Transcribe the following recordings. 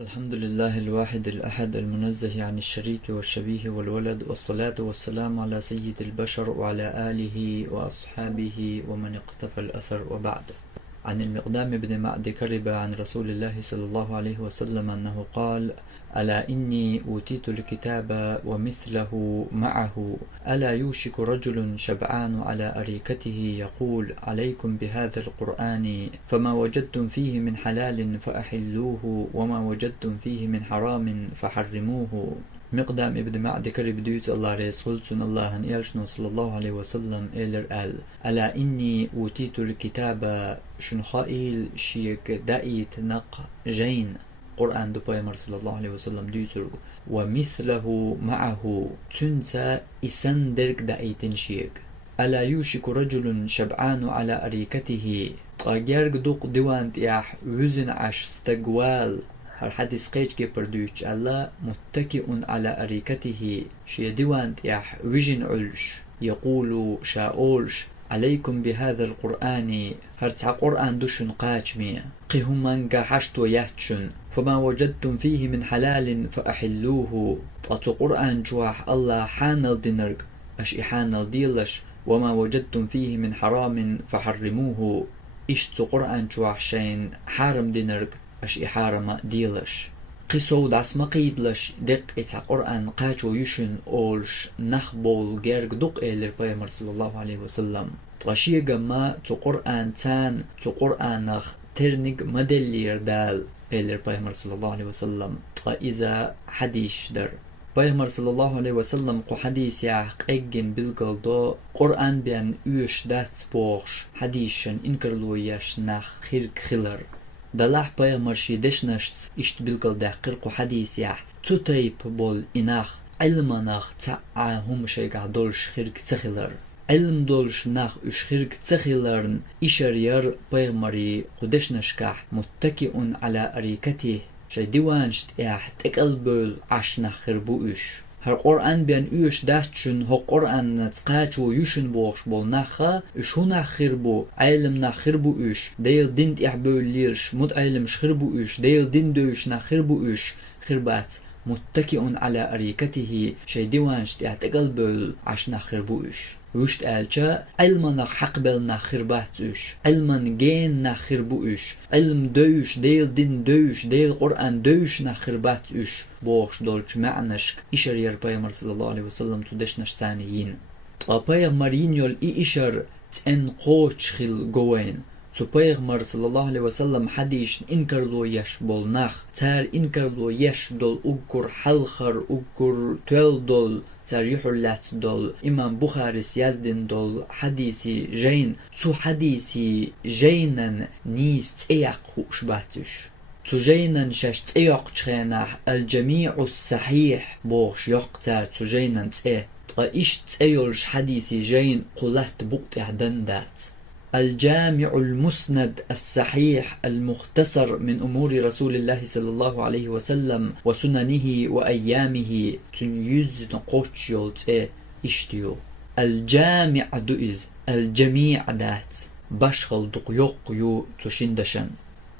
الحمد لله الواحد الأحد المنزه عن الشريك والشبيه والولد، والصلاة والسلام على سيد البشر وعلى آله وأصحابه ومن اقتفى الأثر، وبعد. عن المقدام بن معد كرب عن رسول الله صلى الله عليه وسلم أنه قال: ألا إني أوتيت الكتاب ومثله معه، ألا يوشك رجل شبعان على أريكته يقول: عليكم بهذا القرآن، فما وجدتم فيه من حلال فأحلوه، وما وجدتم فيه من حرام فحرموه. مقدام ابن معد كرب ديوت الله رسول سن الله أن يلشنو صلى الله عليه وسلم إلر آل: ألا إني أوتيت الكتاب شنخائيل شيك دائت نق جين قرآن دو بيامر صلى الله عليه وسلم ديوتر ومثله معه تنسى إسان درك دائتن شيك. ألا يوشك رجل شبعان على أريكته تغيرك دوق دوان تياح وزن عش استقوال. هر حديث قيج كي بردوش ألا متكئ على أريكته شي دوان تياح وجن علش يقول شاولش: عليكم بهذا القرآن، هرتع قرآن دوشن قاجمي قهم منقا حشتو يهتشن، فما وجدتم فيه من حلال فأحلوه. طاتو قرآن جواح الله حانل دينرق أش إحانل ديلش، وما وجدتم فيه من حرام فحرموه. إشتو قرآن جواح شين حارم دينرق أش إحارم ديلش. قصو داس مقيدلش دق إتا قرآن قاجو يشن أولش نخبول جيرق دق إلر بيامر صلى الله عليه وسلم. تغشيق ما تو قرآن تان تو قرآن نخ ترنق مدلير دال إلر بيامر صلى الله عليه وسلم. إذا حديث در بيامر صلى الله عليه وسلم قو حديث يحق إجن بالقل دو قرآن بيان يوش دات بوغش حديثشن إنكرلو يش نخ خيرك خلر دلاح بيامر شيدشنشت إشت بالقل ده قرقو حديث يح تطيب بول إناخ علماناخ تعاهم شيقع دولش خيرك تخلر علم دولش ناخ اش خيرك تخلرن إشارير بيامري قدشنشكح متكئ على أريكته شي ديوانشت إح تقلبل عشنا خربوش. هر قرآن بيان يوش داشتشن هو قرآن نتقاتشو يوشن بوش بول ناخا اشو ناخربو علم ناخربو اش ديل دينت احبو ليرش مد علم شخربو اش ديل دين دوش ناخربو اش خربات متكئ على أريكته شي ديوانشت إح تقلبل عشنا خربوش. وشت آلچا علمنا حقبلنا خرباتوش علمن جين نخربوش علم دوش ديل دين دوش ديل قرآن دوش نخرباتوش بوش دولش معنش إشار ير بيامر صلى الله عليه وسلم تدشنش ثانيين. بيامر ينيول إشار تن قوش خل جوين تو بيامر صلى الله عليه وسلم حديش إنكرلو يش بول نخ تار إنكرلو يش دول أقر حلخر أقر تويل دول تاريخ اللات دول إمام بخاري سيازدين دول حديثي جين تو حديثي جينا نيس تياق خوش باتش تو جينا شاش تياق تخيناح الجميع الصحيح بوش يقتار تو جينا تيه إيش تيولش حديثي جين قلت بقت دندات الجامع المسند الصحيح المختصر من أمور رسول الله صلى الله عليه وسلم وسننه وأيامه تنيز نقوش يولت إشتيو الجامع دوئز الجميع دات باشغل دقيوق يو تشندشن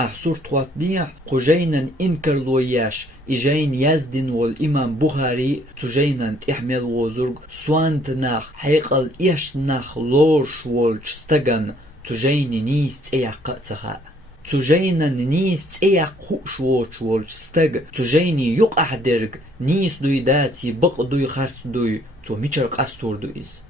أحصر تواتنيح قجينا إنكر لوياش إجين يزدن والإمام بخاري تجينا تحمل وزرق سوانت ناخ حيقل إيش ناخ لورش والش ستغن تجين نيس تياق تخا تجينا نيس تياق خوش والش والش ستغ تجيني يقع درق نيس دوي داتي بق دوي خارت دوي تو ميشرق أستور دويز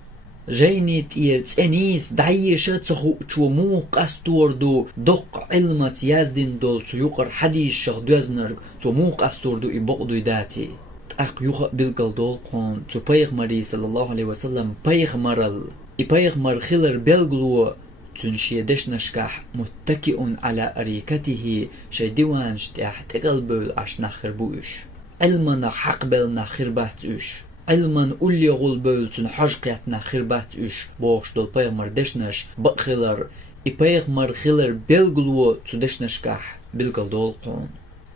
جيني تير تنيس دعيشة تخو شو مو قستور دو دق علمت يزدن دول تيوقر حديش شخ دوزنر تو مو قستور دو يبقدو داتي تأق يوخ بالقل دول قون تو بيغمري صلى الله عليه وسلم بيغمرل بيغمر خلر بلغلو تنشي دشنشكح متكئ على أريكته شي ديوانش تحت تقلبل عش نخربوش علمنا حقبلنا خرباتوش علمان أولي غول بولتون حجقياتنا خربات إش بوش دول بيغمر دشنش بقخلر بيغمر خلر بلغلو تدشنش كح بلغل دول قون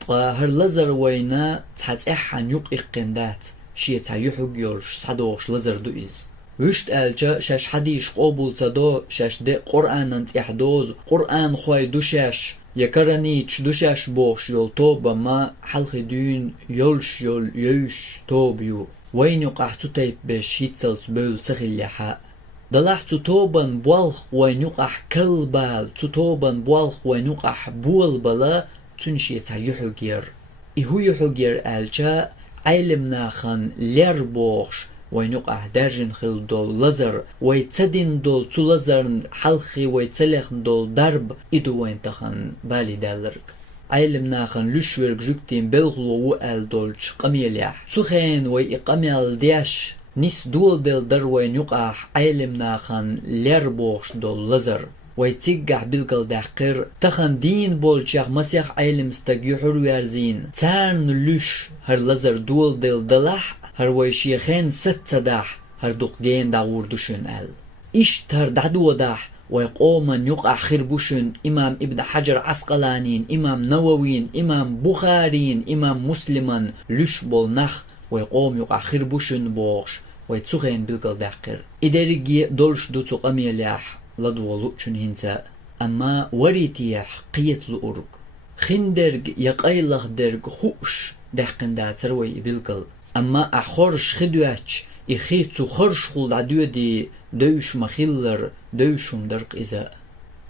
هر لزر وينا تحت إحان يوق إقندات شيء تايحوق يورش صدوش لزر دوئز وشت آلچا شاش حديش قبول تدو شاش دي قرآن انت إحدوز قرآن خواي دوشاش يكرني تشدوشاش بوش يول توبا ما حلق دون يولش يول يوش توبيو وين يقع تتيب بش يتسل تبول تخليحا دلح تتوبن بوالخ وين يقع كلبال تتوبن بوالخ وين يقع بول بلا تنشي تايحوغير إهو يحوغير ألجا علم ناخن لير بوش وين يقع دارجن خل دول لزر ويتسدين دول تلزرن حلقي ويتسلخن دول درب إدو وين تخن بالي دالرك علم ناخن لشورك جوكتين بلغلو وقال دولش قميليح سخين ويقميل دياش نيس دول دل در وين يقع علم ناخن لير بوش دول لزر ويتيقع بالقل دحقر تخن دين بولشاق مسيح علم استقيحر ويارزين تارن لش هر لزر دول دل دلح هر ويشيخين ست داح هر دقين داور دوشن ال إشت هر دعدو داح ويقومن يقع خربوشن إمام ابن حجر عسقلانين إمام نووين إمام بخارين إمام مسلمن لش بول نخ ويقوم يقع خربوشن بوش ويتسوخين بالقل دحقر إداريجي دولش دو تقامي لاح لدولو چون هنسا أما وريتيح قيت لأورك خندرج يقايلخ درج خوش دحقن دا تروي بالقل أما أخورش خدواتش إخيتو خرش خلد عدو دي دوش مخيلر دوشم درق إذا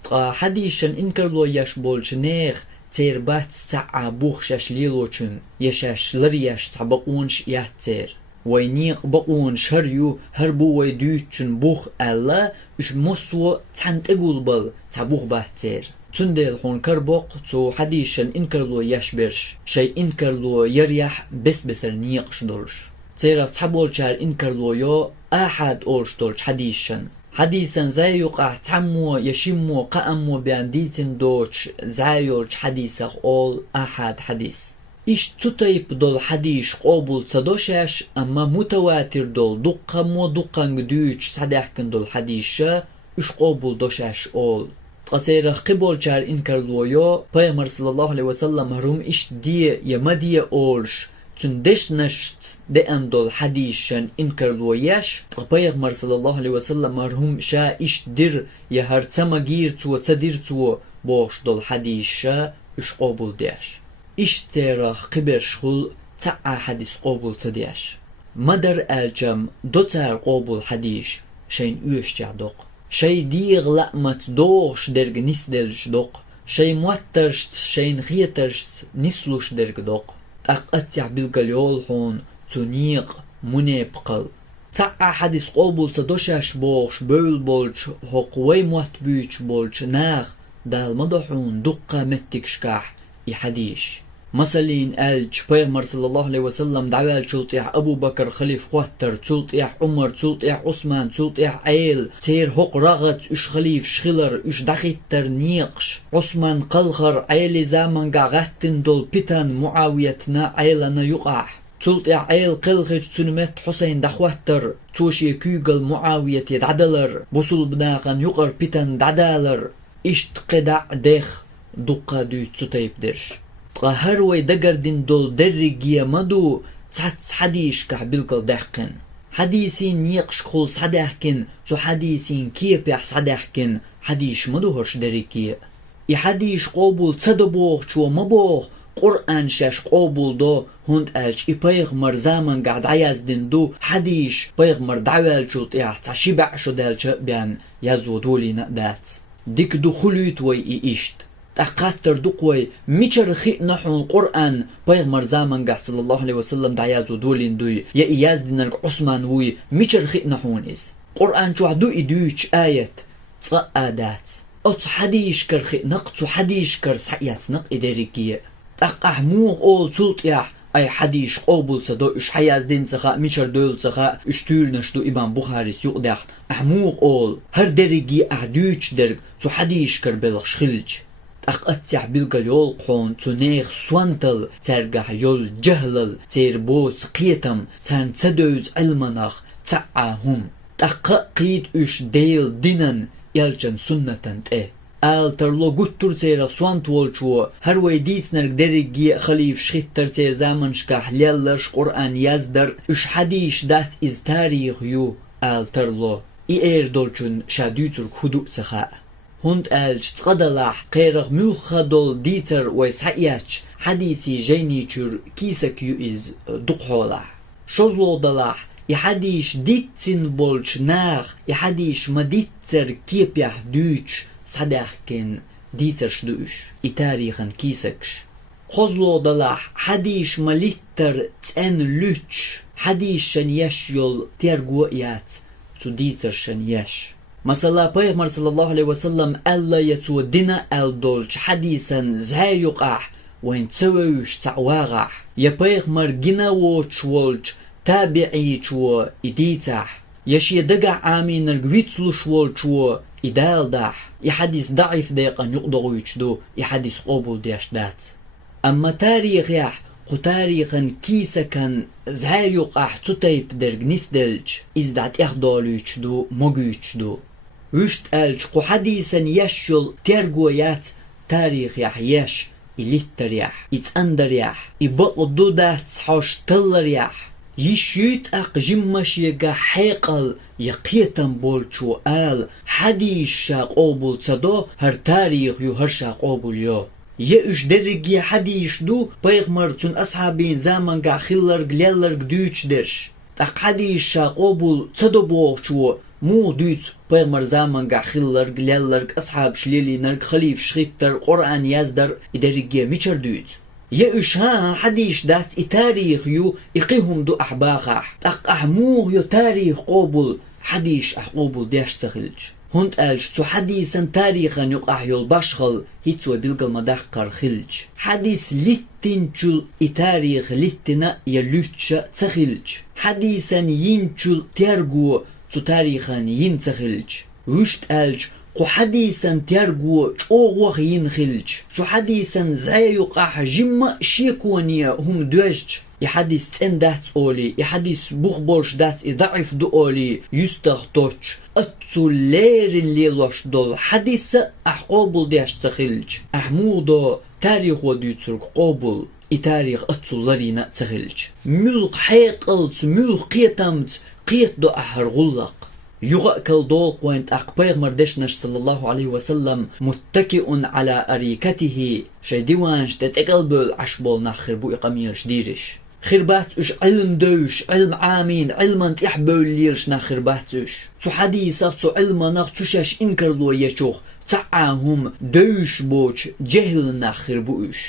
طا حديشن إنكرلو ياش بولش نيخ تيربات ساعة بوخ شاش ليلوچن يشاش لرياش تبقونش يهتير وينيق بقون شريو هربو ويدوچن بوخ ألا إش مصو تنتقول بل تبوخ بهتير تندل هون كربوق تو حديشن إنكرلو يشبرش شي إنكرلو يريح بس بسر نيقش دولش تيرا تحبول شار إنكرلو يو أحد أولش دولش حديشن حديثا زي يقع تعمو يشمو قأمو بيانديتن دوش زايولش حديثة أول أحد حديث إش تطيب دول حديش قابل تدوشاش أما متواتر دول دقا مو دقا ندوش صدحكن دول حديشة إش قابل دوشاش أول قصيرة قبول شار إنكرلو يو پیغمبر صلى الله عليه وسلم هروم إش دي يمدي أولش تندش نشت دئن دول حديشن إنكرلو يش پیغمبر صلى الله عليه وسلم هروم شا إش در يهر تمگير تو تدير تو بوش دول حديشة إش قابل ديش إش تيرا قبر شغل تعا حديث قابل تديش مدر الجم دوتار قابل حديش شين اوش جعدوق شي ديغ لأمت دوش درگ نس درج دوق شي موترشت شين خيترشت نسلوش درگ دوق أقتع بالقليول هون تنيق منيبقل تعا حديث قابل تدوشاش بوش بول بولش هقوي موت بيش بولش ناغ دال مدحون دقا متكشكاح يحديش مثلين الج پیغمبر صلى الله عليه وسلم دعوال تلطيح أبو بكر خليف خوتر تلطيح عمر تلطيح عثمان تلطيح عيل تير هق رغت اش خليف شخلر اش دخيتر نيقش عثمان قلخر عيل زامن قاغتن دول بيتان معاويتنا عيلنا يقع تلطيح عيل قلخج تنمت حسين دخوتر توشي كيقل معاوية يدعدلر بوصل بناغن يقر بيتان دعدالر اشت قدع ديخ دقا دو تسوتيب درش هر وي دقردين دول درقيا مدو تحت حديش كعبلقل دحقن حديثين نيقش خول صدحكن تو حديثين كيبيح صدحكن حديش مدو هرش درقيا حديش قابل تصدبوخ شو مبوخ قرآن شاش قابل دو هند ألش پیغمبر زمان قعد عيازدن دو حديش پیغمبر دعوال شلط تعشيبع شو دالش بيان يزو دولي نقدات ديك دو خلوت وي إيشت تقاتر دقوي ميشر خي نحو القرآن پیغمبر زمان قع صلى الله عليه وسلم دعيازو دولين دوي يا إياز دينك عثمان وي ميشر خي نحون إز قرآن شو عدو إدوش آية تصقادات أتو حديش كر خي نقتو حديش كر سحيات نق إداريكية تقع موغ أول تلطيح أي حديش قابل صدو إش حياز دين سخاء ميشر دول سخاء إش تورنشدو إمام بخاري سيوق داخت أحموغ أول هر درجي أحدوش درج تو حديش كر بلغش خلج أقتع بالقليول قون تنيخ سوانتل ترقح يول جهلل تيربوس قيتم تان تدوز علمناخ تعاهم تقيد اش ديل دينن يلجن سنة تيه ترلو قطر تيرا سوانت والشو هر ويديت نرق درقي خليف شخيتر تير زامن شكاح ليلش قرآن يزدر اش حديش دات از تاريخ يو ترلو اير دولچن شادوتر خدو تخاء هند ألج تقدلح قيرغ ملخدول ديتر ويسحياتش حديثي جينيتشر كيسك يؤز دقحولح شوزلو دلح يحديش ديتسين بولش ناخ يحديش مديتر كيبيح دوتش صداحكن ديتر شدوش إتاريخن كيسكش خزلو دلح حديش مليتر تن لوتش حديش شن يشيول تيرغويات تو ديتر شن يش مثلا پیغمبر صلى الله عليه وسلم ألا يتو دينا الدولش حديثا زهايقح وين تسويش تعواغح يا پیغمبر جنا ووش ولش تابعيش و إديتح يشي دقع آمين القويتلوش ولش و إدالدح يحديث ضعيف ديقا يقضغو يشدو يحديث قبول ديش دات أما تاريخ يح قو تاريخا كيسا كان زهايقح تتايب درق نسدلج إزدعت إخدالو يشدو مغو يشدو وشت ألج قو حديثا يشل ترقويات تاريخ يح يش إليتر يح إتأندر يح إبقضو دات حوش تلر يح يشيت أق جمش يقا حيقل يقيتن بولشو آل حديث شاق قوبل صدو هر تاريخ يو هر شاق قوبل يو يأش درقي حديث دو بيغمر تون أصحابين زامن قا خلر قلالر قدوش درش أق حديث شاق قوبل صدو بوشو مو دوت بيغمر زامن قا خلر قلالر أصحاب شليلي نرق خليف شخيتر قرآن يزدر إدرقي ميشر دوت يأش ها حديث دات تاريخ يو إقيهم دو أحباقح أق أحموه يو تاريخ قوبل حديث أحقوبل ديش تخلج هند ألش تو حديثا تاريخا يقع يول باشخل هيتو بلغل مدحقر خلج حديث لتنشل تاريخ لتنا يلوتش تخلج حديثا ينشل ترغو تو تاريخا ينتخلج وشت ألش قو حديثا ترغو چوغوخ ينخلج تو حديثا زي يقع جمع شيكونيا هم دوجج يحديث تن دات أولي يحديث بوخبولش دات ضعيف دو أولي يستخدوش أتو ليرن ليلوش دول حديث أحقوبل ديش تخلج أحمودو تاريخ وديترك قوبل تاريخ أتو لرينا تخلج ملق حيقلت ملق قيتمت قيت دو أحر غلق يغأكل دول قوانت أقبيغ مردشنش صلى الله عليه وسلم متكئ على أريكته شي ديوانش تتقل بول عشبول نخر بو إقاميرش ديرش خربات اش علم دوش علم عامين علما تحبول ليرش نخربات اش تو حديثة تو علما نخ تشاش انكرلو يشوخ تعاهم دوش بوش جهل نخر بوش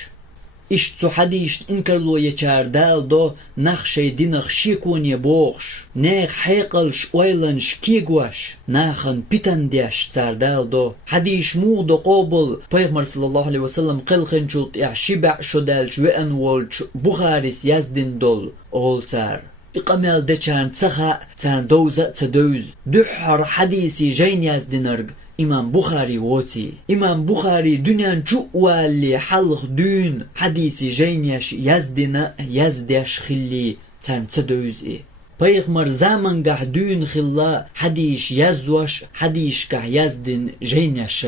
إش تو حديش إنكرلو يچار دال دو نخشي دي نخشيكون يبوغش نيخ حيقلش ويلنش كيغوش ناخن بيتن ديش تار دال دو حديش مو دو قوبل پیغمبر صلى الله عليه وسلم قلقن شلط شبع شدالش وأن والش بخاريس يزدن دول أول تار إقامل دچان تسخا تان دوزة تدوز دحر حديثي جين يزدنرگ إمام بخاري ووتي إمام بخاري دنيا جوالي حلق دون حديثي جينيش يزدنا يزدش خلي تان تدوزي پیغمبر زمان قح دون خلا حديش يزوش حديش قح يزدن جينيش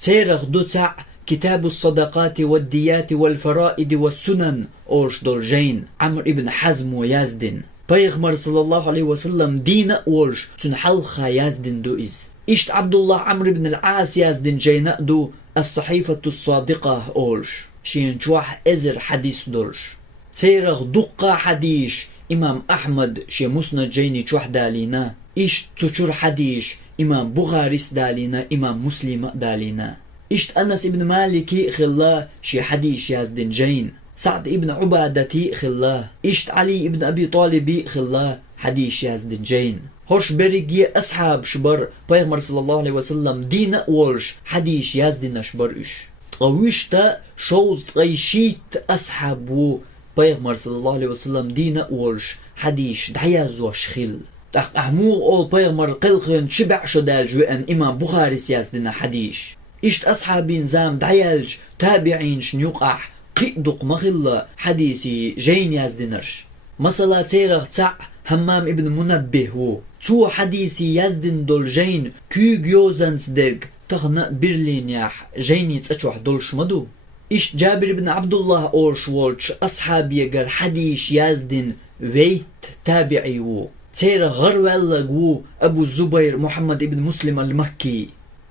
تيرغ دوتع كتاب الصدقات والديات والفرائد والسنن أوش دول جين عمر ابن حزم ويزدن پیغمبر صلى الله عليه وسلم دين أولش تنحلخا يزدن دوئز إشت عبد الله عمرو بن العاص يزدن جينا دو الصحيفة الصادقة أولش شين شوح إزر حديث دولش تيرغ دقة حديث إمام أحمد شي مسند جيني شوح دالينا إشت تشور حديث إمام بخاريس دالينا إمام مسلم دالينا إشت أنس ابن مالكي خلا شي حديث يزدن جين سعد ابن عبادتي خلا إشت علي ابن أبي طالب خلا حديث يزدن جين هوش بريجي أصحاب شبر پیغمبر صلى الله عليه وسلم دين أولش حديث يزدن شبر إش تقويشتا شوز تقيشيت أصحابو پیغمبر صلى الله عليه وسلم دين أولش حديث دعيازو شخيل أحمو أول پیغمبر قلقن شبع شدال جوئن إمام بخاري يزدن حديث إشت أصحابين زام دعيالج تابعين شنيوقح قيدق مخلا حديثي جين يزدنرش مثلا تيرغ تع همام ابن منبه هو تو حديثي يزدن دول جين كي جوزنس درق تغنى برلين ياح جيني تأشوح دولش مدو إش جابر بن عبد الله أورش والش أصحاب يقر حديث يزدن ويت تابعي وو تيرغ غروالغ وو أبو الزبير محمد ابن مسلم المكي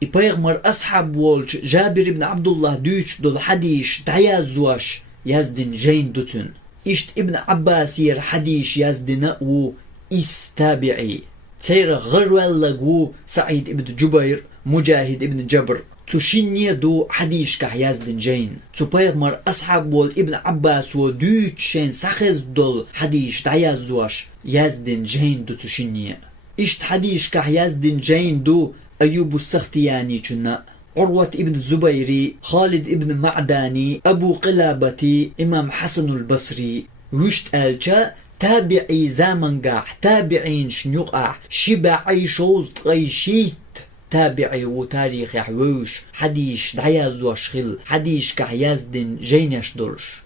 Peygamber ashab volç Jabir ibn Abdullah düç dol hadis dayazwaş yazdin jayn dutun. İşt İbn Abbas yer hadis yazdina u istabi'i. Teyre gırvallagu Sa'id ibn Jubayr Mujahid ibn Jabr. Tuşinye du hadis kah yazdin jayn. Tu Peygamber ashab vol İbn Abbas ve düç şen sahiz dol hadis dayazwaş yazdin jayn du tuşinye. İşt hadis kah yazdin jayn du Eyyub Sakhtiyani çunna, Urvat ibn Zubayri, Halid ibn Ma'dani, Ebu Qilabati, İmam Hasanul Basri, Vüşt elça, tabi'i zamangah, tabi'in şnyuqah, şiba'i şoz tgayşit, tabi'i ve tarih yahvuş, hadis dayazwaş khil, hadis kah yazdin jaynaş durş.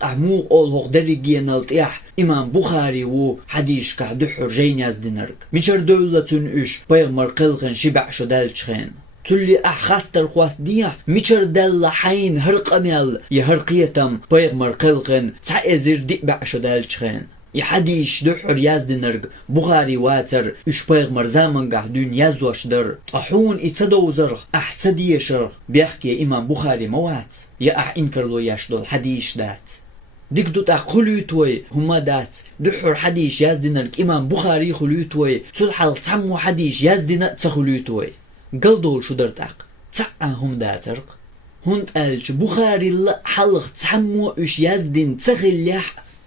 Ahmu ol hoqderigiyen altiyah İmam Bukhari ve hadis kah duhur jayn yazdinark. Miçer dövletün üş Peygamber kılgın şiba' şodal çıkın. Tulli ahhattır xwat diyah miçer dalla hayn hırqamyal ya hırqiyetam Peygamber kılgın ta ezir diba' şodal çıkın. Ya hadis duhur yazdinark Bukhari water üş Peygamber zamangah dün yazwaşdır. Ahun itsadowzar ahtsadiyeşir bihki İmam Bukhari mawat. Ya ah inkarlo yaşdol hadis dat. Dikdut ah khuluytoy huma dat. Duhur hadis yazdinark İmam Bukhari khuluytoy. Sulhal tammu hadis yazdina tsakhuluytoy. Galdol şudartak. Tsa'ahum datark. Hund elç Bukhari la halq tammu üş yazdin tsakhillah.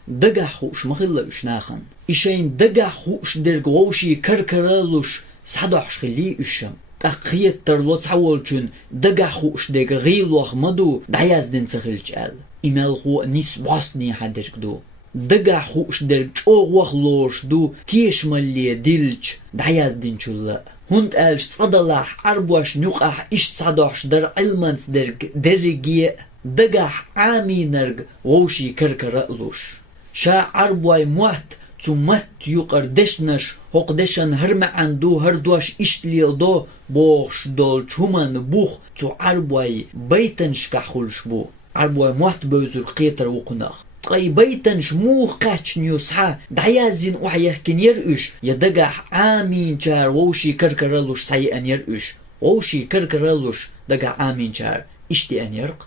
Dagahuş mahilla üş nahan. İşeyn dagahuş dergowşi karkaraluş sadoş khili üşüm. Akiyet terlo tawolçun dagahuş deg ghiloh madu dayazdin tsakhilchal. İmelhu nisbasni hadirkdu. Dagahuş derg çoğwahloş du tieşmalli dilç dayazdin chulla. Hund elç sadalah arbaş nuqah iş sadoş der ilmans derg dergiye dagah aminerg wowşi karkaraluş. Şa arbay muht Tumat yuqardeşnaş hoqdeşan herme andu herduaş işliyordu boğş dol çuman buh tu arbay baytan şkahulş bu arbay muht bözür qetar uqnaq qay baytan şmuh qaçniyos ha dayazin uhyahkin yer üş yadagah amin çar wowşi karkaraluş sayan yer üş wowşi karkaraluş daga amin çar işti en yerq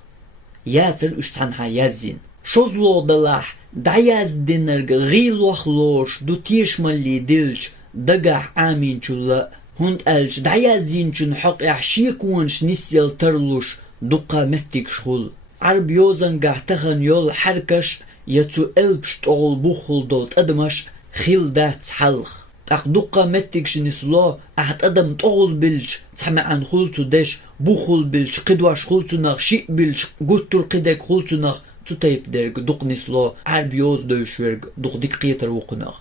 yatır üç tanha yazin şozlo dalah dayazdinarg ghilohloş du tieşmalli dilç dagah amin chulla hund elç dayazin chun hoqih şikunş nisyal tarluş duqa mettik şhul arb yozan gahtahan yol harkaş yatu elpşt ol buhul dot admaş khildat halq taq duqa mettik şnislo aht adam tol bilç tsama'an khultu deş buhul bilç qidwaş khultu naqşi bilç guttur qidek khultu naq tutayıp derg duqnislo arbiyoz dövüşverg duqdik qiytar uqnaq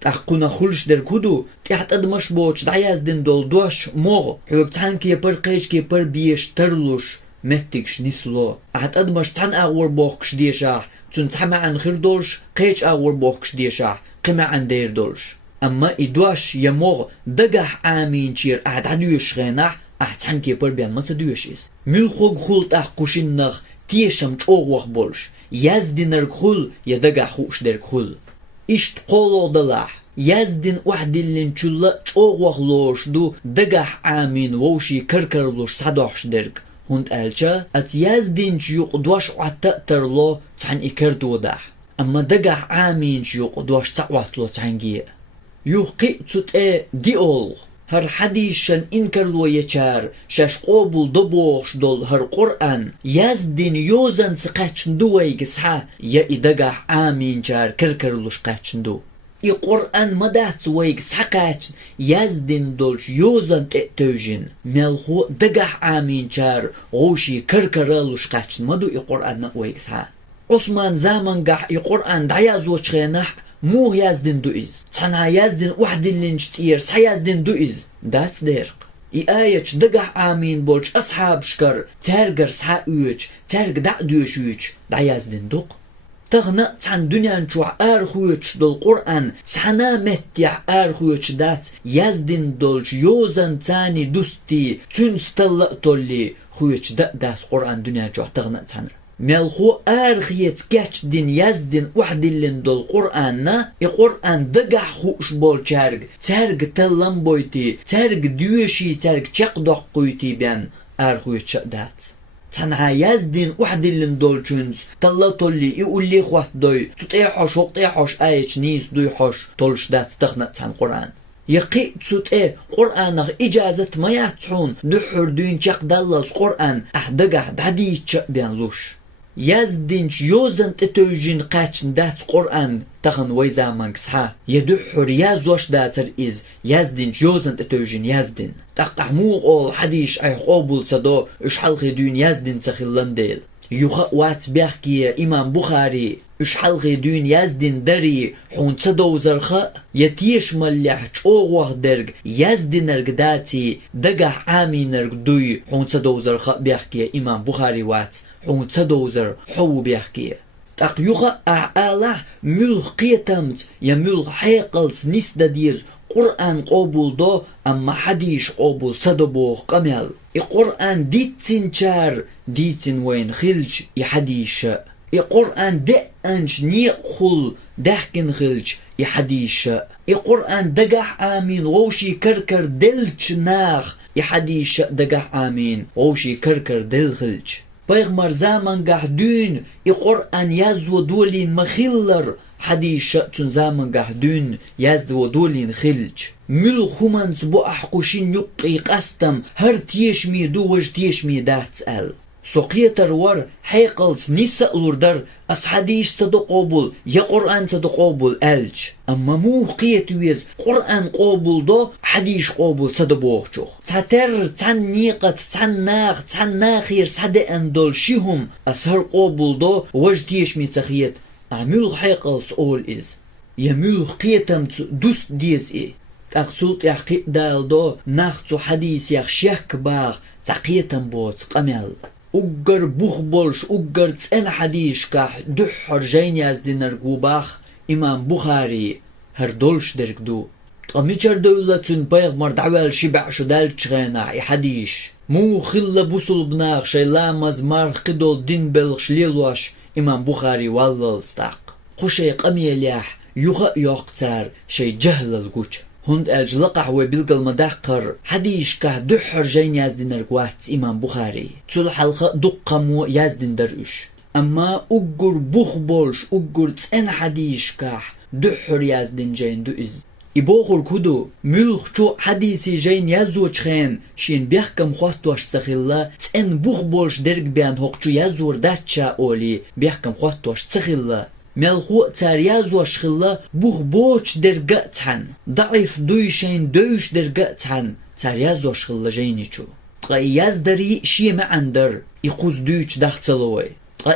taquna khulş der kudu tihat admaş boç dayazdin dolduaş mo hök tanki yapar qeç yapar biyeş tarluş mettik şnislo ahat admaş tan awar boqş diyşah tun tama'an khirdolş qeç awar boqş diyşah qima'an derdolş amma idwaş yamo dagah amin çir ahat adüyş ghenah ahat tanki yapar biyan masa düyşiz milxog khultah qushinnaq tieşam çoğuq bolş yazdinar khul ya dagahuş der khul işt qolodalah yazdin wahdillin chulla çoğuq loş du dagah amin wowşi karkarloş sadoş derg hund elça at yazdin yuq dwaş atta terlo tan ikerdudah amma dagah amin yuq dwaş tawatlo tangi yuqi tut diol her hadişen inkarlo yeçer şaş qobul doboş dol her Kur'an yazdin yozan sıqaçndu waygisha ya idagah amin çar kirkirluş qaçndu i Kur'an madat waygisha qaç yazdin dolş yozan tövjin melhu dagah amin çar oşi kirkirluş qaçnmadu i Kur'an waygisha Osman zamangah i Kur'an dayazo çğenah Muh yazdin duiz. Sana yazdin wahdillin çtiyer sa yazdin duiz. That's derq. I ayet dagah amin bolç ashab şkar tergar sa üç terg da düş üç da yazdin duq. Tağna san dünyan çu ar huç dol Kur'an sana mettya ar huç dat yazdin dolç yozan tani dusti tün stalla tolli huç da das Kur'an dünyan çu tağna sanr. ملخو آرخيت كاتش دين يزدين وحدلين دول قرآن القرآن دقح خوش بول تارق تلم بويتي تارق دوشي تارق چقدق قويتي بيان آرخويت شقدات تنها يزدين وحدلين دول جنز تلا طولي يقول لي خوات دوي تطيحوش وقتيحوش آيش نيس دويحوش طولش دات تخنق تان قرآن يقي تسوت قرآن إجازة ما يتحون دحر دين چق دلس قرآن أحدقح دادي چق بيانلوش يزدينش يوزن تتوجين قاتشن دات قرآن تخن ويزا منكسها يدحر يازوش داتر إز يزدينش يوزن تتوجين يزدين تقع موغ أول حديش أي قوبل صدو إش حلقي دين يزدين تخلن ديل يخ وات بيحكي إمام بخاري إش حلقي دين يزدين دري حون صدو زرخاء يتيش مليح چوغوه درگ يزدين ارگداتي دقح عامي نرگ دوي حون صدو زرخاء بيحكي إمام بخاري وات حون تصدوزر حو بيحكي تاق يوغا أعاله ملخ قيتمت يا ملخ حيقلس نسدا ديز قرآن قبول دو أما حديش قبول صدبوخ قمل القرآن ديتين شار ديتين وين خلج يحديش القرآن دقنش نيقخل دحكن خلج يحديش القرآن دقح آمين غوشي كركر دلش ناخ يحديش دقح آمين غوشي كركر دل خلج بيغمر زامن قحدون القرآن يزو دولين مخلر حديث شأتن زامن قحدون يزو دولين خلج ملخو منز بو أحقوشين يقي قستم هر تيشمي دوج تيشمي دات أل سوقيتر ور حيقلس نسألور در أس حديث صدق قبول يا قرآن صدق قبول ألج أما مو قيت ويز قرآن قبول دو حديث قبول صدق بوخشوخ تاتر تان نيقت تان ناخير صدقن دول شيهم أسهر قبول دو وجديش مي تخيت أميل حيقلس أول إز يميل قيتم دوست ديز إيه تقصوت يحقيق دال دو ناختو حديث يخشيخ كبار تقيتم بوت قمل أجر بوخ بولش أجر تسن حديش كح دحر جينياز دينر قوباخ إمام بخاري هر دولش درقدو تقميشر دولتون بيغمر دعوال شبع شدال تشغينا حديش مو خلا بوصل بناغ شي لامز مار قدول دين بلغش ليلوش إمام بخاري والله استاق خوشي قمي ليح يوغا يوقتار شي جهل القوش هند الجلقع وبيلقى المدقر حديش كه دحر جين يزدين رقوات إمام بخاري تسول حلقة دقمو يزدين درش أما أجر بوخ بولش أجر تسن حديش كه دحر يزدين جين دو إز إبوغر كدو ملخ شو حديثي جين يزو چخين شين بيحكم خواتوش سخيلا تسن بوخ بولش درق بيان هوقشو يزور داتشا أولي بيحكم خواتوش سخيلا ملخو تاريازو شخلا بوخ بوش درقاتحن ضعيف دويشين دوش درقاتحن تاريازو شخلا جينيشو تغياز دري شي معندر يقوز دوش داختلوي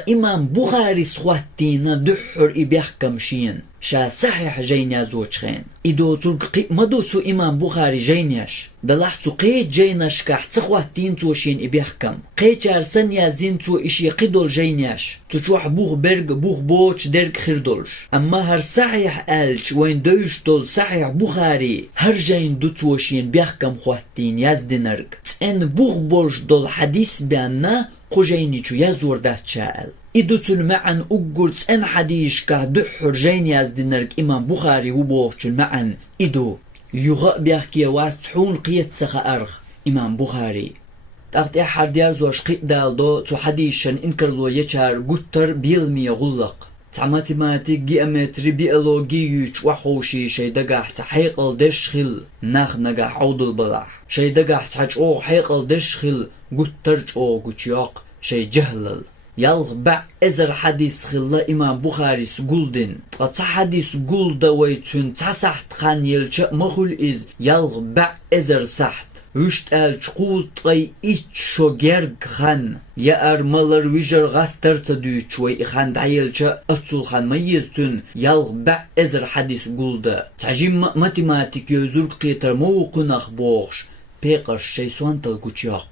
إمام بخاري سواتينا دحر إبيحكم شين شا صحيح جينيازو چخين إدو تلقي مدوسو إمام بخاري جينياش دلحتو قيت جيناش كح تخواتين توشين إبيحكم قيت عرسن يازين تو إشي قدول جينياش تشوح بوخ برق بوخ بوش درق خردولش أما هر صحيح ألش وين دوش دول صحيح بخاري هر جين دو توشين بيحكم خواتين يازدنرق تن بوخ بولش دول حديث بيانا قجينيشو يزور دات شائل إدوتل معن أقرت أن حديش كه دحر جين يزدنرك إمام بخاري وبوغتل معن إدو يغا بيحكي واتحون قيت سخا أرخ إمام بخاري تاقت إحر ديارزو أشقيق دال دو تو حديشن إنكرلو يچار قطر بيلمي غلق تا ماتيماتيك جيومتري بيولوجيوش وحوشي شي دقاح تحيقل دشخل ناخ نقاح عودل بلاح شي دقاح تحج أو حيقل دشخل قطرج أو قطياق شي جهلل يالغ باع ازر حديث خلا إمام بخاري سقولدن تقص حديث قول دويتون تسحت خان يلش مخل إز يالغ باع ازر سحت وشت الش قوز طي إتشو جرق خان يا أرمالر ويجر غاتر تدوش وي خان دعيلش أتصل خان ميزتون يالغ باع ازر حديث قولدا تعجيم ماتيماتيك يزور قيتر موقناخ بوغش بيقرش شي سوانتل قوتياق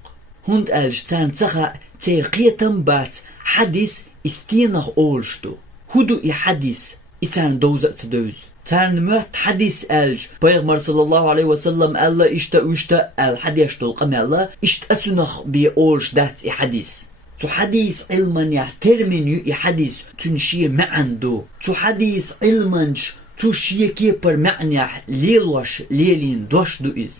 هند الش تان تسخا تيرقيتم بات حديث استينخ أولشتو هدو حديث إتان دوزة تدوز تان مهت حديث ألج بيغمر صلى الله عليه وسلم ألا إشتا الحديث تلقم ألا إشت أتنخ بي أولش دات حديث zu Hadis ilman ja termin i Hadis tun شيء معنده zu Hadis ilmanش zu شيء كيبر معنى ليلوش ليلين دوش دو إز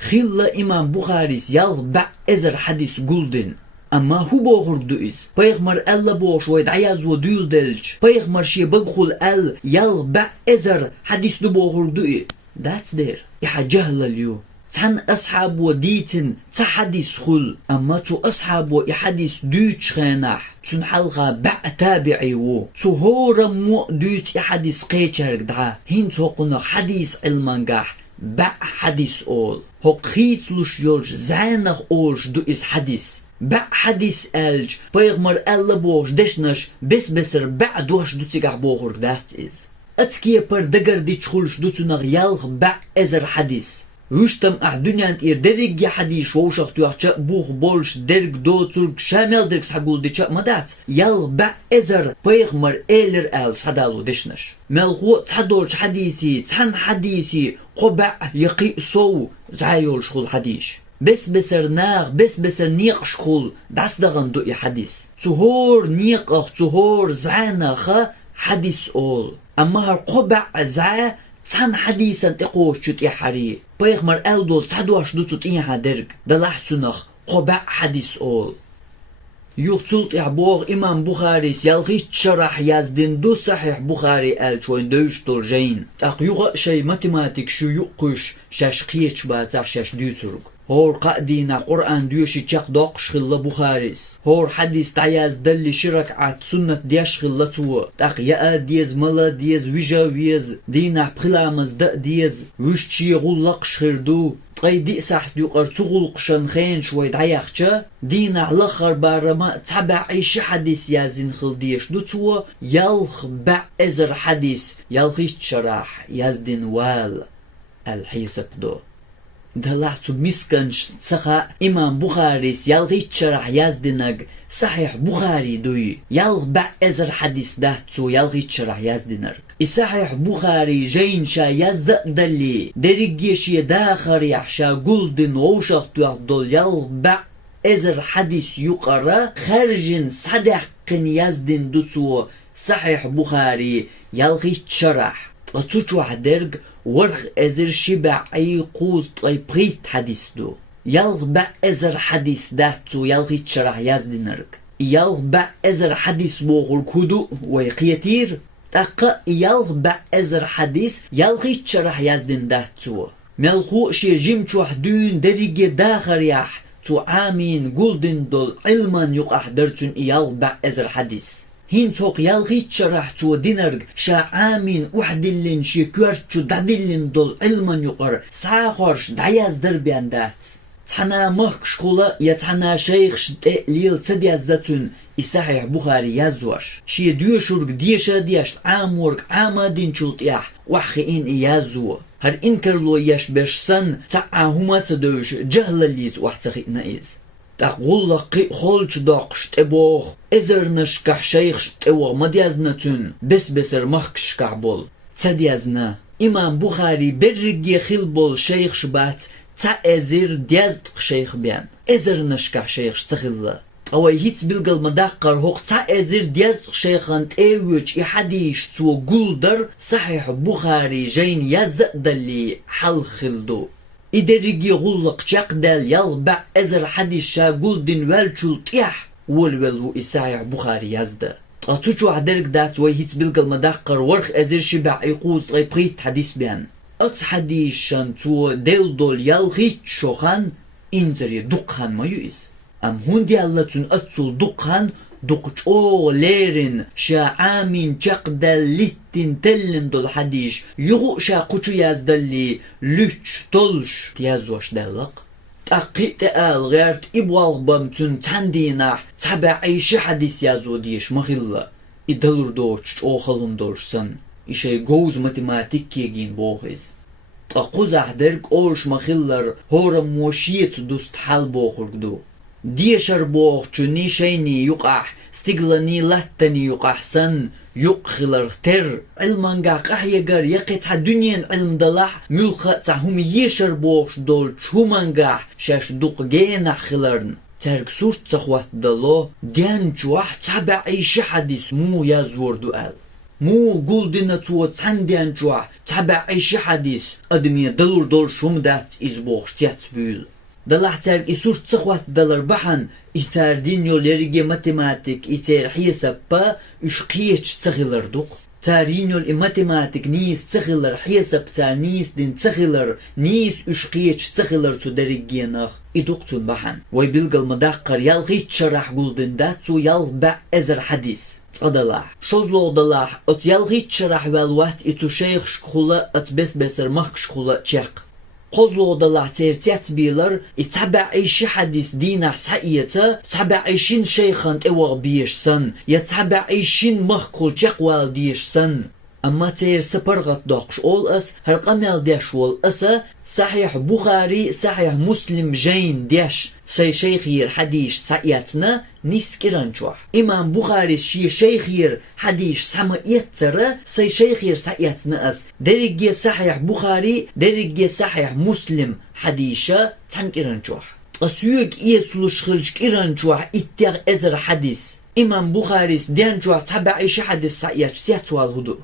خلا إمام بخاريس يال بع إزر حديث قلدن أما هو بوغر دو إز بيغمر ألا بوش ويد عياز ودول دلج بيغمر شي بغخل أل يال بع إزر حديث دو بوغر دو إز that's there إحا جهل اليوم تن أصحاب وديتن تحديث خل أما تو أصحاب وإحديث دوتش خيناح تن حلقة بع تابعي و تو هورا مو دوت إحديث قيتشارك دعا هين توقنا حديث علمانجاح بع حديث أول هو قيت لوش يولج زانخ أولج دو إس حديث بع حديث ألج بيغمر ألا بوش دشنش بسر بع دوش دو تيقع بوغر دات إز أتكي پر دقر دي تشخلش دو تنغ يالغ بع إزر حديث رشتم دنيا إير درج حديث ووشخ تيوحشا بوخ بولش درج دو تلك شامل دركس حقول دي مدات يال بع إزر بيغمر إيلر أل صدالو دشنش ملغو تحدولش حديثي تحن حديثي قبع يقي صو زايول شخول حديث بسر ناغ بسر نيق شخول داس دغن دو حديث تهور نيق تهور زعنخ حديث أول أما هر قبع زع تحن حديثا تقوش شت يحري بيغمر ألدول تحدوش دوتو إيها درج دلح سنخ قبع حديث أول يوصلت إعبوغ إمام بخاري يلغي شرح يزدن دو صحيح بخاري شوين دوش طولجين أقيوغ شي ماتيماتيك شو يقش شاش قيتش باتاق شاش ديوترق هور قادينا قرآن ديوشي تشاق دوقش خلا بخاريس هور حديث تعياز دلي شرك عاد سنة دياش خلا تو تاق يا ديز ملا ديز ويجا ويز دينا بخلامز دا ديز وشتشي غلقش خردو قيدي ساحت يقر تغلق شنخين شوي دعيخشا دينا لخر بارما تبع ايش حديث يازين خل ديش دو تو يلخ بع ازر حديث يلخيش شراح يزدن وال الحيسب دو دلعتو مسكنش تسخا إمام بخاري يلغي شرح يزدنق صحيح بخاري دوي يلغ بع ازر حديث دهتو يلغي شرح يزدنر صحيح بخاري جين شا يزق دلي دريجيش يداخر يحشا قلدن ووشخ دول يلغ بع ازر حديث يقرا خارجن صدقن يزدن دوتو صحيح بخاري يلغي شرح تشوچو حدرج ورخ ازر شبع اي قوز طي بريت حديث دو يلغ بع ازر حديث داتو يلغي تشرح يزدنرك يلغ بع ازر حديث بوغل كودو ويقيتير تاقا يلغ بع ازر حديث يلغي تشرح يزدن داتو ملخو شي جيمچو حدون دريجي داخر يح تو عامين قلدن دول علما يقع درتون يلغ بع ازر حديث هين فوق يلغي تشرح تو دينرج شا عامين وحدلن شي كورتشو دادلن دول علما يقر ساخرش داياز دربيان دات تحنا مخش خولا يتحنا شيخ ليل تدياز زاتون صحيح بخاري يازوش شي ديوشورك ديشا ديشت عامورك عامادين شلط يح وحخين يازو هر انكرلو يش بشسن تعاهما تدوش جهل ليت وحتخينا إز تقول قي خولش داقش تبوخ ازرنش كح شيخش تبوخ مديازنا تون بسر مخكش كعبول تديازنا إمام بخاري برقي خلبول شيخش بات تا ازر ديازدق شيخ بيان ازرنش كح شيخش تخلا او هيت بلغل مدقر هوق تا ازر ديازدق شيخان تاويوش إحديش تو قلدر صحيح بخاري جين يزد اللي حل خلدو إدريجي غلق شاقدال يلبع ازر حديث شا قلدن والشول تيح والولو إسايح بخاري يزد أتوشو عدرك دات ويهيت بلغل مدقر ورخ ازر شبع يقوز غيبريت حديث بيان أتس حديث شان تو ديل دول يلغيت شوخان إنزر يدقخان ما يؤس أم هون ديالتون أتسول دقخان دقش او ليرن شا عامين شاقدال لتن تلن دول حديث يغو شا قوشو يازدالي لوش طلش تيازوش دالق تأقيت آل غيرت إبوال بامتون تانديناح تبعي شحديث يازو ديش مخيلا إدالور دوش او خلون دورسن إشي جوز ماتيماتيك يجين بوخيز تأقوز أحدرك أولش مخيلر هورا موشيت دوست حال بوخرقدو ديشر بوخ چوني شيني يقع ستيغلاني لاتني يقع سن يقخلر تر علمانگا قحيقر يقيت دنيا علم دلح ملخة هم يشر بوخ دول چومانگا شاش دوق جينا خلرن ترك سورت تخوات دلو ديان جوح تبع ايش حديث مو يزور دؤال مو قولدنا تو تنديان جوح تبع ايش حديث ادمي دلور دول شوم دات ازبوخ تيات بيل دلح ترك سورت تخوات دلر بحن اتار دينيو لريجي ماتيماتيك اتار حيسا با اشقيتش تغيلر دوق تارينيو الماتيماتيك نيس تغيلر حيسب تار نيس دين تغيلر نيس اشقيتش تغيلر تو دريجيناخ إدوق تون بحن ويبلغ المداقر يلغي تشرح قولدن داتو يلبع ازر حديث تقدلاح شوزلو دلاح ات يلغي تشرح والوات اتو شيخ شخولا ات بس بسر مخ شخولا تشيق قوزلو دلاح تيرتيات بيلر اتبع ايشي حديث دينح سعيتا تبع ايشين شيخان اوغ بيش سن يتبع ايشين مخ كل تشيق والديش سن اما تير سبرغت دوقش اول اس هرقمال ديش وول اسا صحيح بخاري صحيح مسلم جين ديش سي شيخير حديش سعياتنا نسكران جوح امام بخاري شيخير حديش سمعيتر سي شيخير سعياتنا اس درجي صحيح بخاري درجي صحيح مسلم حديشة تنكران جوح اسيوك ايسلوش خلش كيران جوح اتيغ ازر حديث امام بخاري ديان جوح تبع ايش حديث سعيات سياتوال هدو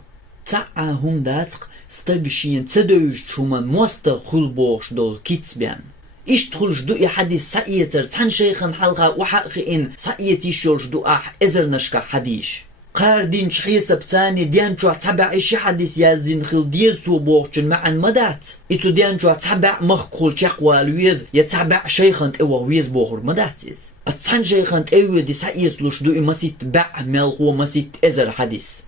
تعاهم داتق ستجشين تدوج شومان موستا خلبوش دول كيتسبيان إيش تخلش دو حديث سعيتر تن شيخن حلقة وحقين سعيتي شورش دو إزر نشكا حديش قاردين شحيسة بتاني ديان شو تبع إيش حديث يازين خل ديزو بوغشن معن مدات إتو ديان شو تبع مخكول شاقوا الويز يتبع شيخن إوا ويز بوغر مداتيز أتسان شيخن إوا دي سعيت لوش دو مسيت بع ملغو مسيت إزر حديث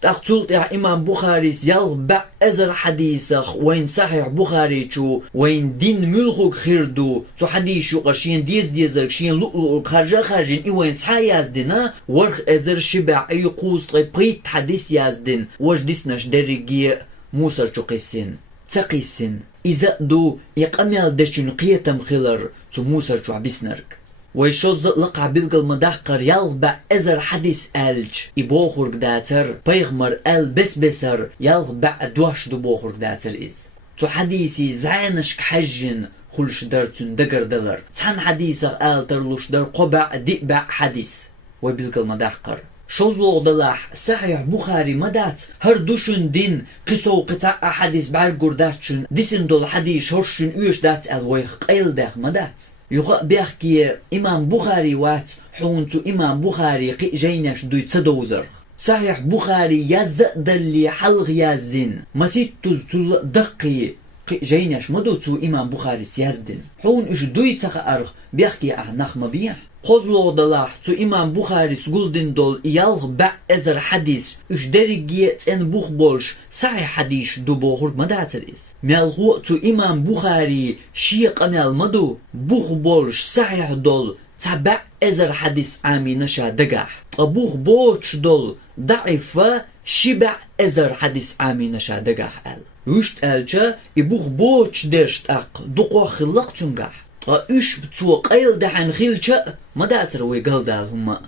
تقتلت يا إمام بخاري يلبع أزر حديثك وين صحيح بخاري شو وين دين ملخوك خيردو تو حديثو قشين ديزر قشين لؤلؤ خارجين وين صحيح يزدنا ورخ أزر شبع أي قوس بريت حديث يزدن وش ديسناش درجي موسر شو قيسين تقيسين إذا دو يقامل دشن قيتم خلر تو موسر شو عبيسنرك ويشوز لقع بلغل مدحقر يلبع ازر حديث الج يبوخور داتر بيغمر بس بسر يلبع دوش دو بوخور داتر إز تو حديثي زعانش كحجن خلش درتون دقر دلر سان حديثة ترلوش در قبع ديبع حديث ويبلغل مدحقر شوزلو دلاح صحيح بخاري مدات هر دوشن دين قصو قطع حديث بعرقور داتشن ديسن دول حديث هرشن اوش دات الويخ قيل داخ مدات يقول بيحكي إمام بخاري وات حونتو إمام بخاري قي جيناش دوي تدوزر صحيح بخاري يزد اللي حلغ يازن مسيتوز تل دقي قي جيناش مدوتو إمام بخاري سيازدن حون إش دوي تخارغ بيحكي أحناخ مبيح قوزلو دلاح تو إمام بخاري سقولدن دول يالغ بع أزر حديث إش درجية أن بوخ بولش صحيح حديث دو بوخور مداتر إز مالغو تو إمام بخاري شيق أمال مدو بوخ بولش صحيح دول تبع أزر حديث عامي نشا دقاح بوخ بولش دول ضعيفة شبع أزر حديث عامي نشا دقاح أل وشت ألجا إبوخ بولش درشت أق دقوا خلق تنقاح إيش بتسوى قيل دحن خيلشا ما داتر ويقل دال هما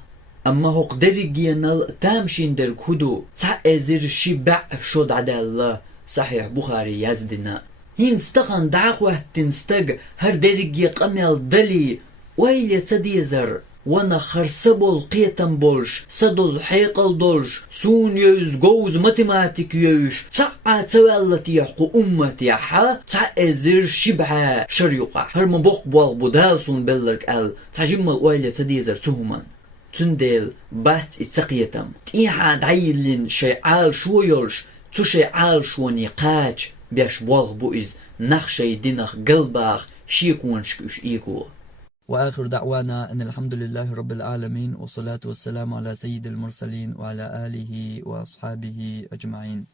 أما هوق درجينال تامشين در كودو تأزر شبع شود عدال صحيح بخاري يزدنا هين استغن دعوة تنستق هر درجي قميل دلي ويلي تديزر وانا خرسبول قيتم بولش صدول حيقل دولش سون يوز جوز ماتيماتيك يوش تاع توالتي يحقو أمتي يحا تأزر شبعا شريقا هرم بوق بوال بودال سون بلرك تجمل ويلي تديزر تهمان تنديل بات اتسقيتم تيحا دعيلين شيعال شويولش تو شيعال شواني قاج بيش بوال بوئز نخشي دينخ قلباخ شيكونشك اش ايكو وآخر دعوانا أن الحمد لله رب العالمين والصلاة والسلام على سيد المرسلين وعلى آله وأصحابه أجمعين.